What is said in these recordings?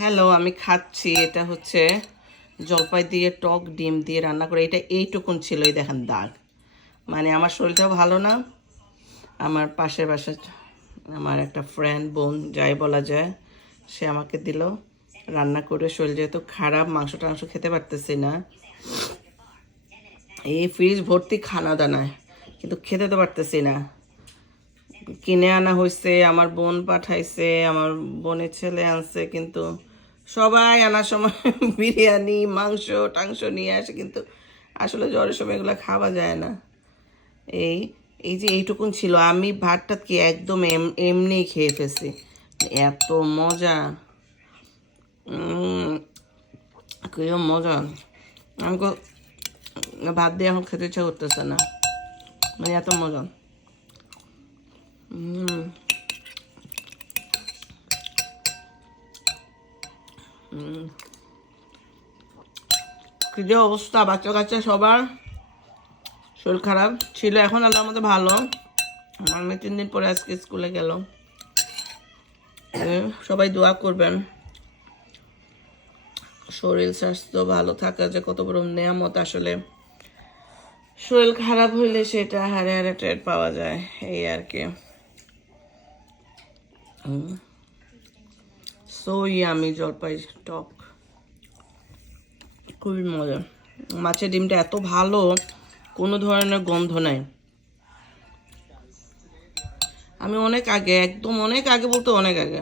Hello, আমি খাচ্ছি। এটা হচ্ছে জলপাই দিয়ে টক ডিম দিয়ে রান্না করে। এটা এইটুকুন ছিল, এই দেখেন দাগ। মানে আমার শরীরটাও ভালো না। আমার পাশের বাসা আমার একটা ফ্রেন্ড বোন যাই বলা যায়, সে আমাকে দিল রান্না করে। শরীর যেহেতু খারাপ, মাংস টাংস খেতে পারতেছি না। এই ফ্রিজ ভর্তি খানা দানায়, কিন্তু খেতে তো পারতেছি না। কিনে আনা হয়েছে, আমার বোন পাঠাইছে, আমার বোনের ছেলে আনছে, কিন্তু সবাই আনার সময় বিরিয়ানি মাংস টাংস নিয়ে আসে, কিন্তু আসলে জ্বরের সময় এগুলো খাওয়া যায় না। এই এই যে এইটুকুন ছিল, আমি ভাতটা কি একদম এমনি খেয়ে ফেলছি। এত মজা, কি মজা! আমাকে ভাত দিয়ে এখন খেতে ইচ্ছা করতেছে না, মানে এত মজা। কি যে অবস্থা, বাচ্চা কাচ্চা সবার শরীর খারাপ ছিল, এখন আল্লাহর মধ্যে ভালো। আমার মেয়ে 3 দিন পরে আজকে স্কুলে গেল। সবাই দোয়া করবেন, শরীর স্বাস্থ্য ভালো থাকা যে কত বড় নেয়ামত। আসলে শরীর খারাপ হইলে সেটা হারে হারে টের পাওয়া যায়, এই আর কি। সো ইয়ামি জলপাই টক, খুবই মজা। মাছের ডিমটা এত ভালো, কোনো ধরনের গন্ধ নাই। আমি অনেক আগে, একদম অনেক আগে বলতে অনেক আগে,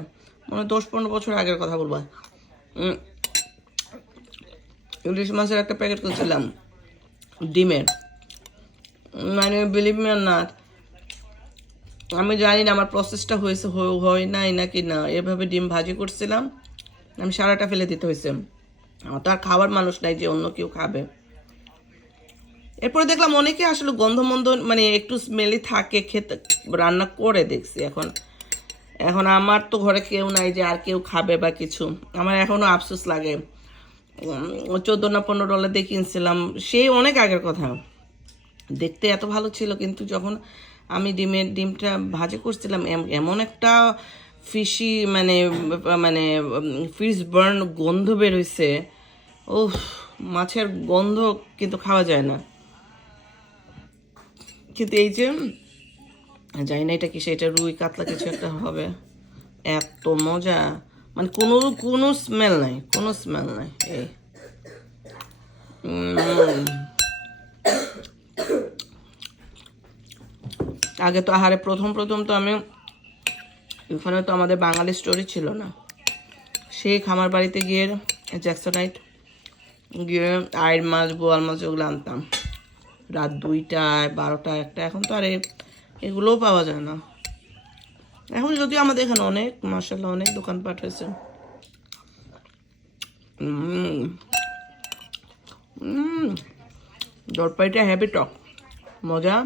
মানে 10-15 বছর আগের কথা বলবো, ইলিশ মাছের একটা প্যাকেট করছিলাম ডিমের। মানে বিলিভ মি আর নট, আমি জানি না আমার প্রসেসটা হয়েছে হয় নাই নাকি না, এভাবে ডিম ভাজি করছিলাম, আমি সারাটা ফেলে দিতে হয়েছে। আমার তো আর খাওয়ার মানুষ নাই যে অন্য কেউ খাবে। এরপরে দেখলাম অনেকে আসলে গন্ধমন্ধ, মানে একটু স্মেলি থাকে, খেতে রান্না করে দেখছি। এখন এখন আমার তো ঘরে কেউ নাই যে আর কেউ খাবে বা কিছু। আমার এখনও আফসোস লাগে। $14 না $15 দিয়ে কিনছিলাম, সেই অনেক আগের কথা। দেখতে এত ভালো ছিল, কিন্তু যখন আমি ডিমটা ভাজি করছিলাম, এমন একটা ফিশি, মানে মানে ফিশ বার্ন গন্ধ বের হয়েছে। ও, মাছের গন্ধ কিন্তু খাওয়া যায় না। কিন্তু এই যে জানি না এটা কি, সেটা রুই কাতলা কিছু একটা হবে, এত মজা। মানে কোনো কোনো স্মেল নাই, কোনো স্মেল নাই। এই আগে তো আহারে প্রথম প্রথম তো আমি, ওখানে তো আমাদের বাঙালি স্টোরি ছিল না, সেই খামার বাড়িতে গিয়ে জ্যাকসনাইট গিয়ে আয়ের মাছ বোয়াল মাছ ওগুলো আনতাম রাত 2টায় 12টা 1টা। এখন তো আর এগুলোও পাওয়া যায় না। এখন যদিও আমাদের এখানে অনেক, মাশাআল্লাহ, অনেক দোকানপাট হয়েছে। জলপাইটা হ্যাভি টক, মজা।